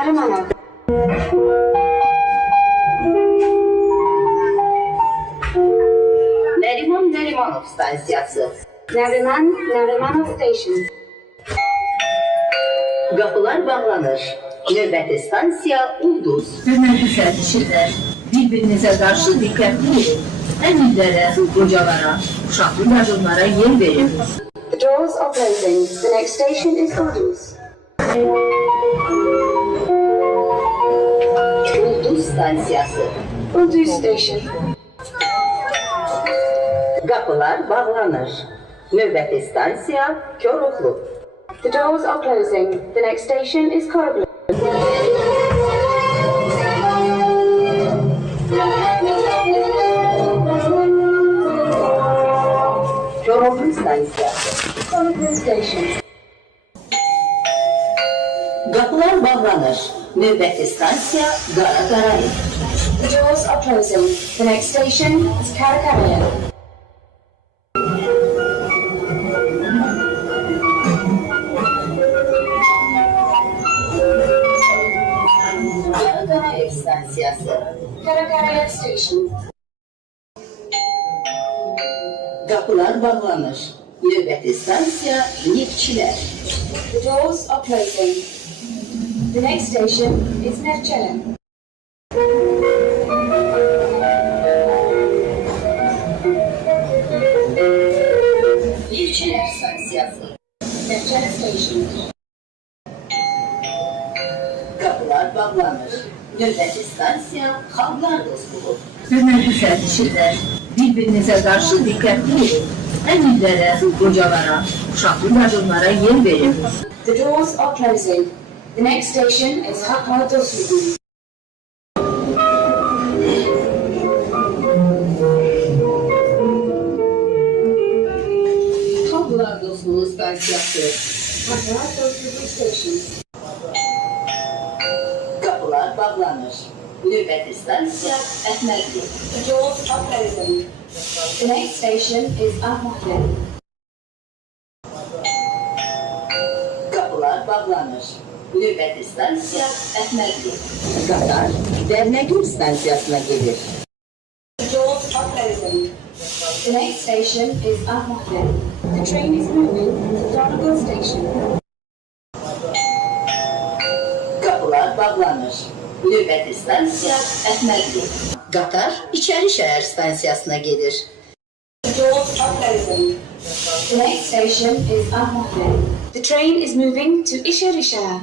Narimanov. Narimanov stansiyası. Narimanov Station. Qapılar bağlanır. Növbəti stansiya Ulduz. Hörmətli sərnişinlər, bir-birinizə qarşı diqqətli olun. Əmrlərə, qocalara, uşaqlı qadınlara yer verin. The doors are closing. The next station is Ulduz. Ulduz stansiyası. Ulduz Station. Qapılar bağlanır. Növbəti stansiya Koroğlu. The doors are closing. The next station is Koroglu. Koroğlu stansiyası. Koroglu Station. Qapılar bağlanır. Növbəti stansiya Qaraqarayev. The doors are closing. The next station is Karakarayev. Qaraqarayev stansiyası. Karakarayev Station. Qapılar bağlanır. Növbəti stansiya Neftçilər. The doors are closing. The next station is Nevchelen. Neftçilər stansiyası. Nevchelen Station. Qapılar bağlanır. Növbəti stansiya Xalqlar Dostluğu. Hörmətli sərnişinlər, bir-birinizə qarşı diqqətli olun. Əmrlərə, qocalara, uşaqlı qadınlara yer verin. The doors are closing. The next station is Halklar Dostluğu. Xalqlar Dostluğu stansiyası. Halklar Dostluğu Station. Qapılar bağlanır. Növbəti stansiya Əhmədli. The doors are closing. The next station is Ahmedli. Qapılar bağlanır. Növbəti stansiya Əhmədli. Qatar Dərnəgül stansiyasına gedir. The doors are closing. The next station is Ahmedli. The train is moving to Darnagul Station. Qapılar bağlanır. Növbəti stansiya Əhmədli. Qatar İçərişəhər stansiyasına gedir. The doors are closing. The next station is Ahmedli. The train is moving to Isharishar.